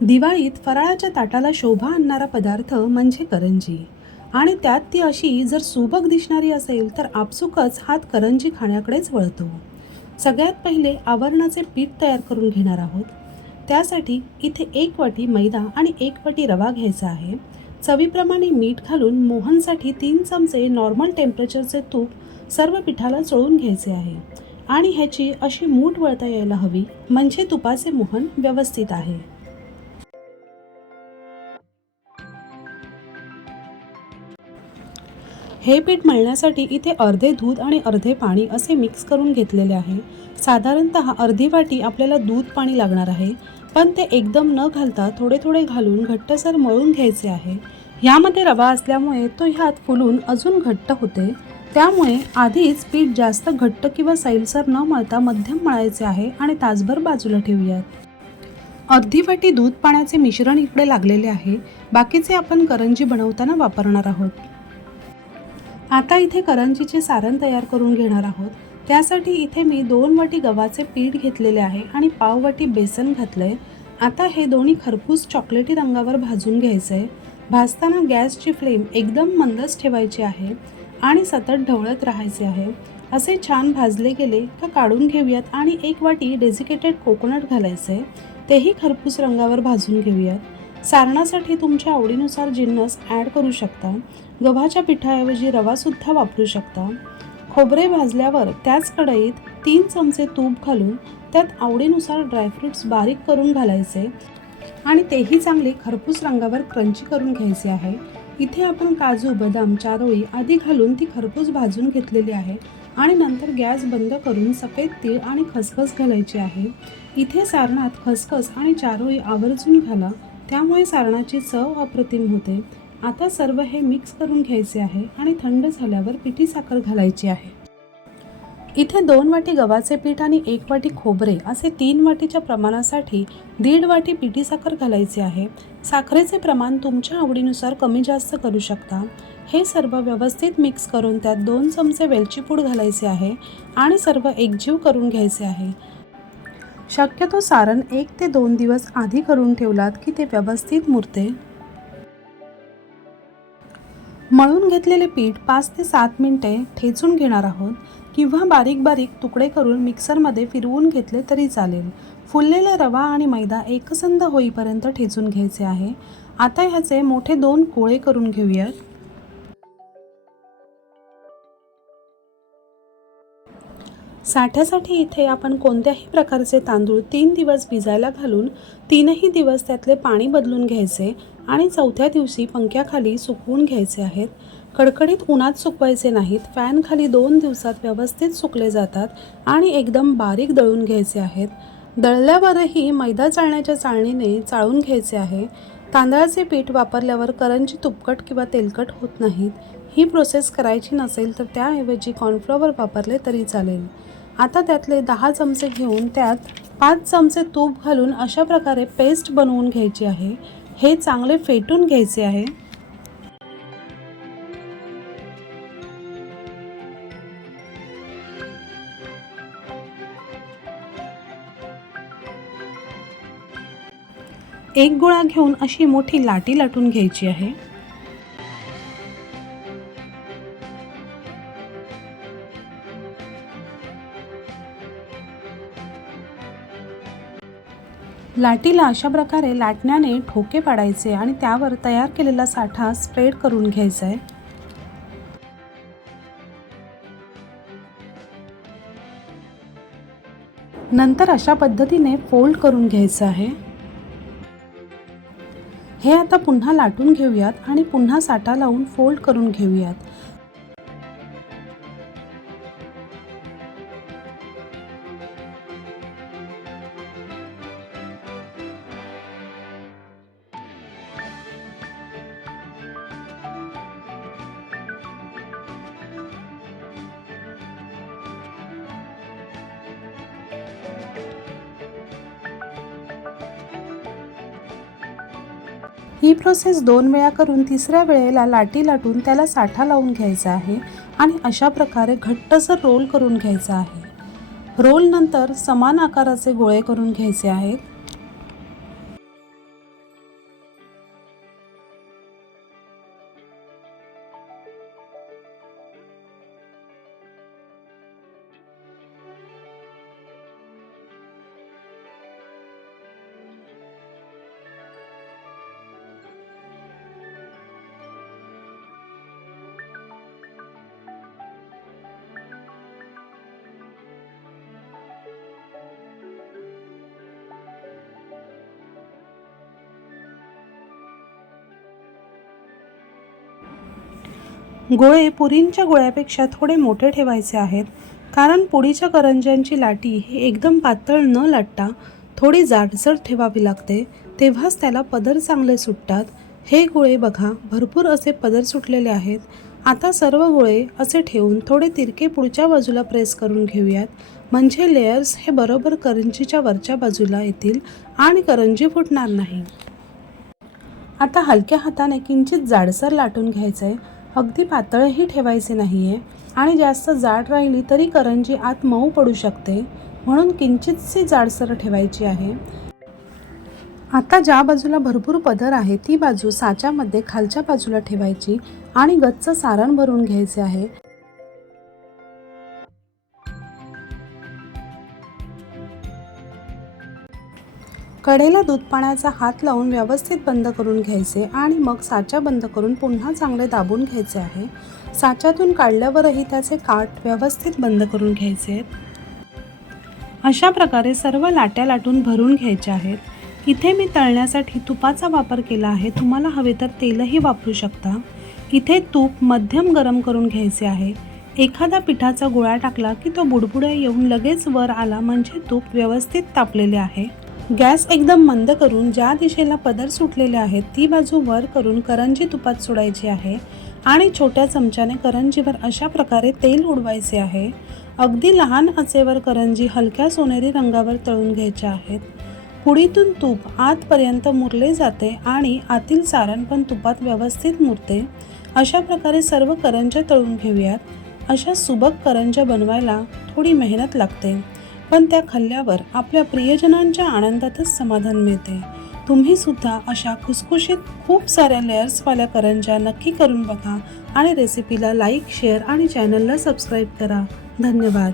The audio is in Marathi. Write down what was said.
दिवाळीत फराळाच्या ताटाला शोभा आणणारा पदार्थ म्हणजे करंजी. आणि त्यात ती अशी जर सुबक दिसणारी असेल तर आपसुकच हात करंजी खाण्याकडेच वळतो. सगळ्यात पहिले आवरणाचे पीठ तयार करून घेणार आहोत. त्यासाठी इथे एक वाटी मैदा आणि एक वाटी रवा घ्यायचा आहे. चवीप्रमाणे मीठ घालून मोहनसाठी तीन चमचे नॉर्मल टेम्परेचरचे तूप सर्व पिठाला चोळून घ्यायचे आहे. आणि ह्याची अशी मूठ वळता यायला हवी म्हणजे तुपाचे मोहन व्यवस्थित आहे. हे पीठ मळण्यासाठी इथे अर्धे दूध आणि अर्धे पाणी असे मिक्स करून घेतलेले आहे. साधारणत अर्धी वाटी आपल्याला दूध पाणी लागणार आहे पण ते एकदम न घालता थोडे थोडे घालून घट्टसर मळून घ्यायचे आहे. यामध्ये रवा असल्यामुळे तो ह्यात फुलून अजून घट्ट होते. त्यामुळे आधीच पीठ जास्त घट्ट किंवा सैलसर न मळता मध्यम मळायचे आहे आणि तासभर बाजूला ठेवूयात. अर्धी वाटी दूध पाण्याचे मिश्रण इकडे लागलेले आहे. बाकीचे आपण करंजी बनवताना वापरणार आहोत. आता इथे करंजीचे सारण तयार करून घेणार आहोत. त्यासाठी इथे मी दोन वाटी गव्हाचे पीठ घेतलेले आहे आणि पाव वाटी बेसन घातलंय. आता हे दोन्ही खरपूस चॉकलेटी रंगावर भाजून घ्यायचं आहे भाजताना गॅसची फ्लेम एकदम मंदच ठेवायची आहे आणि सतत ढवळत राहायचे आहे. असे छान भाजले गेले का काढून घेऊयात आणि एक वाटी डेझिकेटेड कोकोनट घालायचे तेही खरपूस रंगावर भाजून घेऊयात. सारणासाठी तुमच्या आवडीनुसार जिन्नस ॲड करू शकता. गव्हाच्या पिठाऐवजी रवासुद्धा वापरू शकता. खोबरे भाजल्यावर त्याच कढईत तीन चमचे तूप घालून त्यात आवडीनुसार ड्रायफ्रूट्स बारीक करून घालायचे. आणि तेही चांगले खरपूस रंगावर क्रंची करून घ्यायचे आहे. इथे आपण काजू बदाम चारोळी आदी घालून ती खरपूस भाजून घेतलेली आहे. आणि नंतर गॅस बंद करून सफेद तीळ आणि खसखस घालायची आहे. इथे सारणात खसखस आणि चारोळी आवर्जून घाला. त्यामुळे सारणाची चव अप्रतिम होते. आता सर्व हे मिक्स करून घ्यायचे आहे आणि थंड झाल्यावर पिठी साखर घालायची आहे. इथे दोन वाटी गव्हाचे पीठ आणि एक वाटी खोबरे असे तीन वाटीच्या प्रमाणासाठी दीड वाटी पिठी साखर घालायची आहे. साखरेचे प्रमाण तुमच्या आवडीनुसार कमी जास्त करू शकता. हे सर्व व्यवस्थित मिक्स करून त्यात दोन चमचे वेलची पूड घालायचे आहे आणि सर्व एकजीव करून घ्यायचे आहे. शक्यतो सारण एक ते दोन दिवस आधी करून ठेवलात की ते व्यवस्थित मुरते. मळून घेतलेले पीठ पाच ते सात मिनटे ठेचून घेणार आहोत किंवा बारीक बारीक तुकडे करून मिक्सरमध्ये फिरवून घेतले तरी चालेल. फुललेला रवा आणि मैदा एकसंध होईपर्यंत ठेचून घ्यायचे आहे. आता ह्याचे मोठे दोन कोळे करून घेऊयात. साठ्यासाठी इथे आपण कोणत्याही प्रकारचे तांदूळ तीन दिवस भिजायला घालून तीनही दिवस त्यातले पाणी बदलून घ्यायचे आणि चौथ्या दिवशी पंख्याखाली सुकवून घ्यायचे आहेत. कडकडीत उन्हात सुकवायचे नाहीत फॅनखाली दोन दिवसात व्यवस्थित सुकले जातात आणि एकदम बारीक दळून घ्यायचे आहेत. दळल्यावरही मैदा चाळण्याच्या चाळणीने चाळून घ्यायचे आहे. तांदळाचे पीठ वापरल्यावर करंजी तुपकट किंवा तेलकट होत नाहीत. ही प्रोसेस करायची नसेल तर त्याऐवजी कॉर्नफ्लॉवर वापरले तरी चालेल. आता त्यातले दहा चमचे घेऊन त्यात पाच चमचे तूप घालून अशा प्रकारे पेस्ट बनवून घ्यायची आहे. हे चांगले फेटून घ्यायचे आहे. एक गोळा घेऊन अशी मोठी लाटी लाटून घ्यायची आहे. लाटीला अशा प्रकारे लाटण्याने ठोके पाडायचे आणि त्यावर तयार केलेला साठा स्प्रेड करून घ्यायचा आहे. नंतर अशा पद्धतीने फोल्ड करून घ्यायचं आहे. हे आता पुन्हा लाटून घेऊयात आणि पुन्हा साठा लावून फोल्ड करून घेऊयात. ही प्रोसेस दोन वेळा करून तिसऱ्या वेळेला लाटी लाटून त्याला साठा लावून घ्यायचा आहे आणि अशा प्रकारे घट्टसर रोल करून घ्यायचा आहे. रोलनंतर समान आकाराचे गोळे करून घ्यायचे आहेत. गोळे पुरींच्या गोळ्यापेक्षा थोडे मोठे ठेवायचे आहेत. कारण पोळीच्या करंज्यांची लाटी ही एकदम पातळ न लाटता थोडी जाडसर ठेवावी लागते. तेव्हाच त्याला पदर चांगले सुटतात. हे गोळे बघा भरपूर असे पदर सुटलेले आहेत. आता सर्व गोळे असे ठेवून थोडे तिरके पुढच्या बाजूला प्रेस करून घेऊयात. म्हणजे लेयर्स हे बरोबर करंजीच्या वरच्या बाजूला येतील आणि करंजी फुटणार नाही. आता हलक्या हाताने किंचित जाडसर लाटून घ्यायचं आहे अगदी पातळही ठेवायचे नाही आहे आणि जास्त जाड राहिली तरी करंजी आत मऊ पडू शकते म्हणून किंचितशी जाडसर ठेवायची आहे. आता ज्या बाजूला भरपूर पदर आहे ती बाजू साच्यामध्ये खालच्या बाजूला ठेवायची आणि गच्च सारण भरून घ्यायचे आहे. कडेला दूध पाण्याचा हात लावून व्यवस्थित बंद करून घ्यायचे आणि मग साचा बंद करून पुन्हा चांगले दाबून घ्यायचे आहे. साच्यातून काढल्यावरही त्याचे काठ व्यवस्थित बंद करून घ्यायचे. आहेत अशा प्रकारे सर्व लाट्या लाटून भरून घ्यायच्या आहेत. इथे मी तळण्यासाठी तुपाचा वापर केला आहे. तुम्हाला हवे तर तेलही वापरू शकता. इथे तूप मध्यम गरम करून घ्यायचे आहे. एखादा पिठाचा गोळा टाकला की तो बुडबुड्या येऊन लगेच वर आला म्हणजे तूप व्यवस्थित तापलेले आहे. गॅस एकदम मंद करून ज्या दिशेला पदर सुटलेले आहेत ती बाजू वर करून करंजी तुपात सोडायची आहे आणि छोट्या चमच्याने करंजीवर अशा प्रकारे तेल उडवायचे आहे. अगदी लहान आचेवर करंजी हलक्या सोनेरी रंगावर तळून घ्यायच्या आहेत. पुडीतून तूप आतपर्यंत मुरले जाते आणि आतील सारण पण तुपात व्यवस्थित मुरते. अशा प्रकारे सर्व करंज्या तळून घेऊयात. अशा सुबक करंज्या बनवायला थोडी मेहनत लागते. पण त्या खाल्ल्यावर आपल्या प्रियजनांच्या आनंदातच समाधान मिळते. तुम्ही सुद्धा अशा खुसखुशीत खूप साऱ्या लेअर्सवाल्या करंजा नक्की करून बघा आणि रेसिपीला लाईक शेअर आणि चॅनलला सबस्क्राईब करा. धन्यवाद.